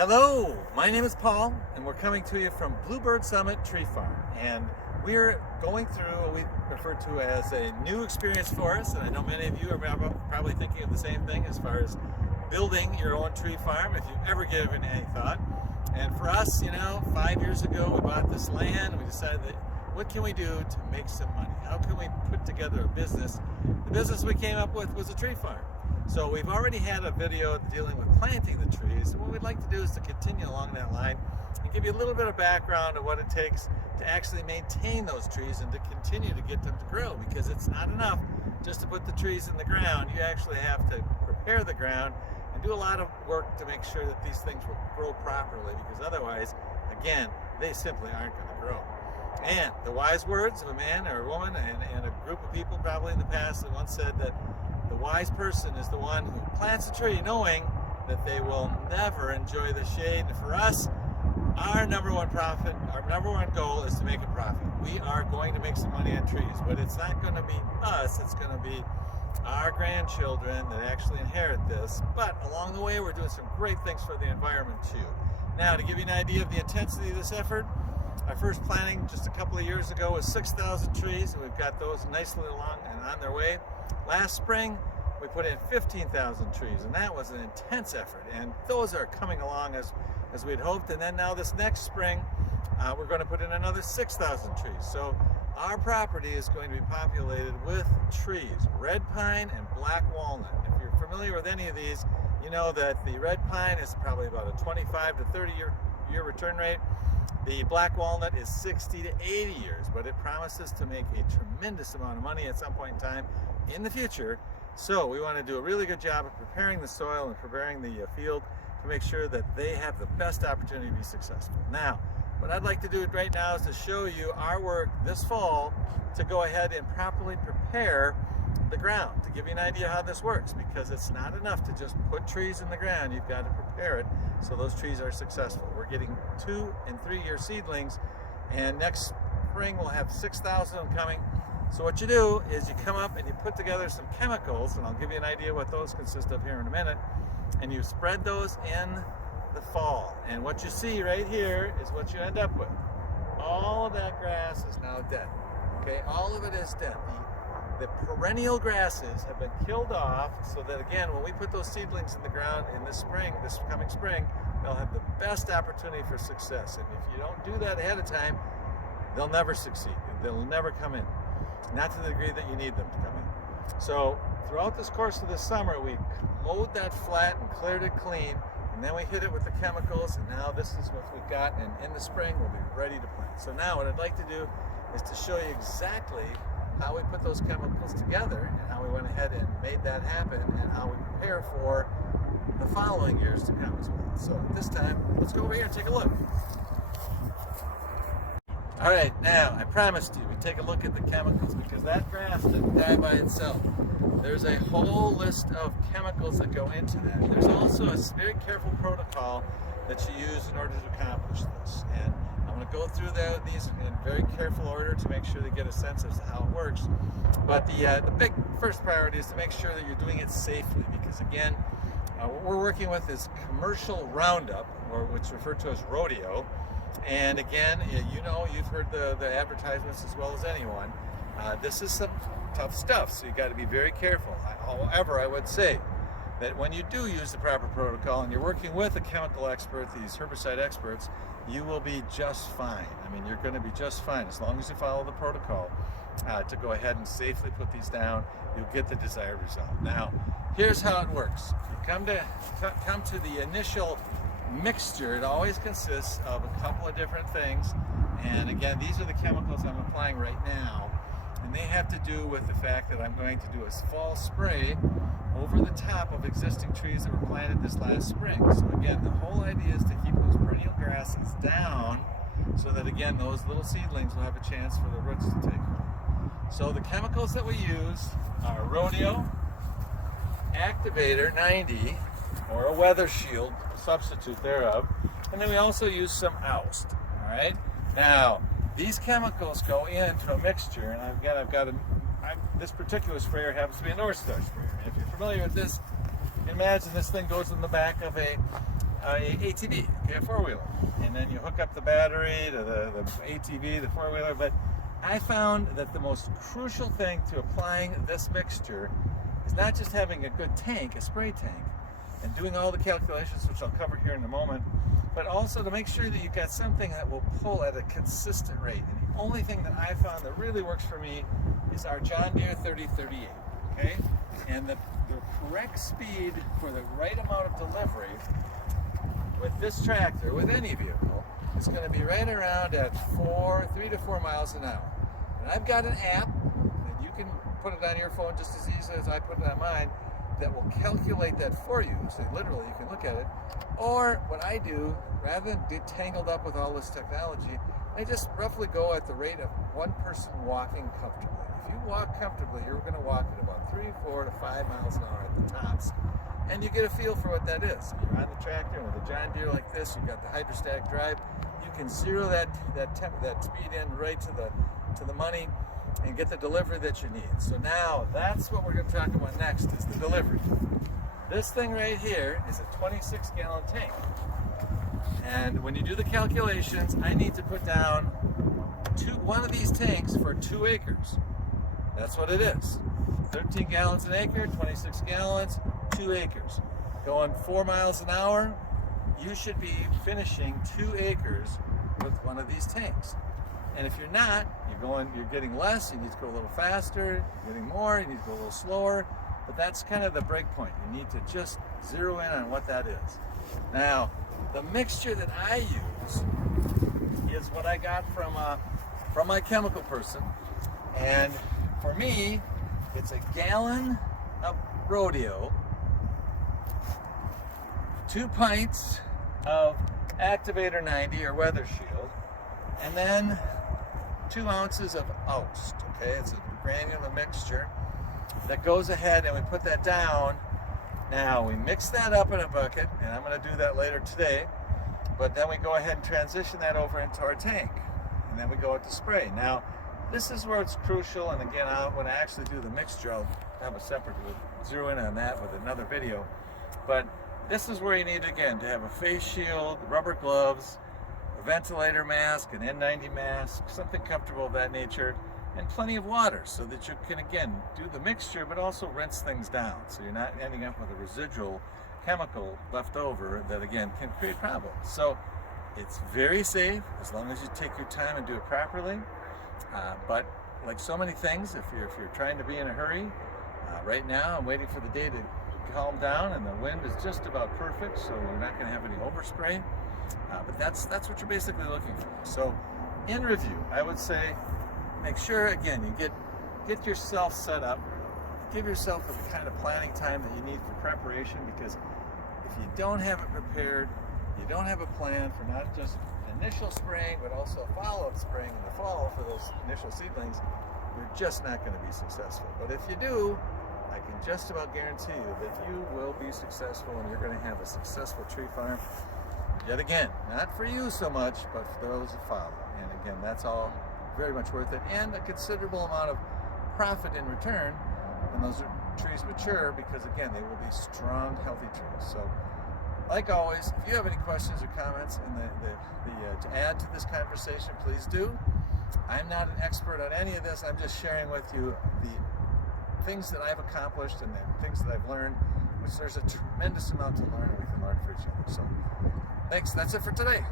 Hello, my name is Paul, and we're coming to you from Bluebird Summit Tree Farm. And we're going through what we refer to as a new experience for us. And I know many of you are probably thinking of the same thing as far as building your own tree farm, if you've ever given any thought. And for us, 5 years ago, we bought this land. We decided that what can we do to make some money? How can we put together a business? The business we came up with was a tree farm. So we've already had a video dealing with planting the trees. What we'd like to do is to continue along that line and give you a little bit of background of what it takes to actually maintain those trees and to continue to get them to grow, because it's not enough just to put the trees in the ground. You actually have to prepare the ground and do a lot of work to make sure that these things will grow properly, because otherwise, again, they simply aren't going to grow. And the wise words of a man or a woman and a group of people probably in the past that once said that the wise person is the one who plants a tree knowing that they will never enjoy the shade. And for us, our number one goal is to make a profit. We are going to make some money on trees, but it's not going to be us, it's going to be our grandchildren that actually inherit this. But along the way, we're doing some great things for the environment too. Now, to give you an idea of the intensity of this effort, our first planting just a couple of years ago was 6,000 trees, and we've got those nicely along and on their way. Last spring, we put in 15,000 trees, and that was an intense effort, and those are coming along as we'd hoped. And then now this next spring, we're going to put in another 6,000 trees. So our property is going to be populated with trees, red pine and black walnut. If you're familiar with any of these, you know that the red pine is probably about a 25 to 30 year return rate. The black walnut is 60 to 80 years, but it promises to make a tremendous amount of money at some point in time in the future. So we want to do a really good job of preparing the soil and preparing the field to make sure that they have the best opportunity to be successful. Now, what I'd like to do right now is to show you our work this fall to go ahead and properly prepare the ground, to give you an idea how this works, because it's not enough to just put trees in the ground. You've got to prepare it so those trees are successful. We're getting 2 and 3 year seedlings, and next spring we'll have 6,000 of them coming. So what you do is you come up and you put together some chemicals, and I'll give you an idea what those consist of here in a minute, and you spread those in the fall. And what you see right here is what you end up with. All of that grass is now dead. Okay, all of it is dead. The perennial grasses have been killed off, so that again, when we put those seedlings in the ground in this coming spring, they'll have the best opportunity for success. And if you don't do that ahead of time, they'll never succeed. They'll never come in, not to the degree that you need them to come in. So throughout this course of the summer, we mowed that flat and cleared it clean, and then we hit it with the chemicals, and now this is what we've got, and in the spring we'll be ready to plant. So now what I'd like to do is to show you exactly how we put those chemicals together and how we went ahead and made that happen and how we prepare for the following years to come as well. So at this time, let's go over here and take a look. All right, now I promised you we'd take a look at the chemicals, because that grass didn't die by itself. There's a whole list of chemicals that go into that. There's also a very careful protocol that you use in order to accomplish this. And I'm going to go through these in very careful order to make sure they get a sense as to how it works. But the big first priority is to make sure that you're doing it safely, because again, what we're working with is commercial Roundup, or what's referred to as rodeo. And again, you've heard the advertisements as well as anyone. This is some tough stuff, so you got to be very careful. However, I would say that when you do use the proper protocol and you're working with a chemical expert, these herbicide experts, you will be just fine. I mean, you're going to be just fine as long as you follow the protocol to go ahead and safely put these down. You'll get the desired result. Now, here's how it works. You come to the initial mixture. It always consists of a couple of different things, and again, these are the chemicals I'm applying right now, and they have to do with the fact that I'm going to do a fall spray over the top of existing trees that were planted this last spring. So again, the whole idea is to keep those perennial grasses down so that again, those little seedlings will have a chance for the roots to take hold. So the chemicals that we use are Rodeo, Activator 90, or a weather shield substitute thereof, and then we also use some Oust. All right. Now these chemicals go into a mixture, and this particular sprayer happens to be a North Star sprayer. And if you're familiar with this, imagine this thing goes in the back of a a ATV, okay, a four-wheeler, and then you hook up the battery to the ATV, the four-wheeler. But I found that the most crucial thing to applying this mixture is not just having a good tank, a spray tank, and doing all the calculations, which I'll cover here in a moment, but also to make sure that you've got something that will pull at a consistent rate. And the only thing that I found that really works for me is our John Deere 3038, okay? And the correct speed for the right amount of delivery with this tractor, with any vehicle, is going to be right around at 3 to 4 miles an hour. And I've got an app, and you can put it on your phone just as easily as I put it on mine, that will calculate that for you. So literally you can look at it. Or what I do, rather than get tangled up with all this technology, I just roughly go at the rate of one person walking comfortably. If you walk comfortably, you're going to walk at about 3, 4 to 5 miles an hour at the tops. And you get a feel for what that is. You're on the tractor, and with a John Deere like this, you've got the hydrostatic drive. You can zero that speed in right to the money and get the delivery that you need. So now that's what we're going to talk about next, is the delivery. This thing right here is a 26-gallon tank. And when you do the calculations, I need to put down one of these tanks for 2 acres. That's what it is. 13 gallons an acre, 26 gallons, 2 acres. Going 4 miles an hour, you should be finishing 2 acres with one of these tanks. And if you're not, you're getting less, you need to go a little faster, you're getting more, you need to go a little slower, but that's kind of the break point. You need to just zero in on what that is. Now, the mixture that I use is what I got from my chemical person, and for me, it's a gallon of rodeo, 2 pints of Activator 90 or Weather Shield, and then 2 ounces of oust, okay? It's a granular mixture that goes ahead, and we put that down. Now we mix that up in a bucket, and I'm going to do that later today, but then we go ahead and transition that over into our tank, and then we go out to spray. Now this is where it's crucial, and again, when I actually do the mixture, I'll have a separate zero in on that with another video, but this is where you need, again, to have a face shield, rubber gloves, a ventilator mask, an N90 mask, something comfortable of that nature, and plenty of water so that you can, again, do the mixture but also rinse things down so you're not ending up with a residual chemical left over that, again, can create problems. So it's very safe as long as you take your time and do it properly, but like so many things, if you're trying to be in a hurry, right now I'm waiting for the day to calm down, and the wind is just about perfect, so we're not going to have any overspray. But that's what you're basically looking for. So, in review, I would say, make sure, again, you get yourself set up, give yourself the kind of planning time that you need for preparation, because if you don't have it prepared, you don't have a plan for not just initial spraying, but also follow-up spraying in the fall for those initial seedlings, you're just not going to be successful. But if you do, I can just about guarantee you that you will be successful, and you're going to have a successful tree farm. Yet again, not for you so much, but for those who follow. And again, that's all very much worth it, and a considerable amount of profit in return when those trees mature, because again, they will be strong, healthy trees. So, like always, if you have any questions or comments to add to this conversation, please do. I'm not an expert on any of this. I'm just sharing with you the things that I've accomplished and the things that I've learned, which there's a tremendous amount to learn, and we can learn for each other. So, thanks. That's it for today.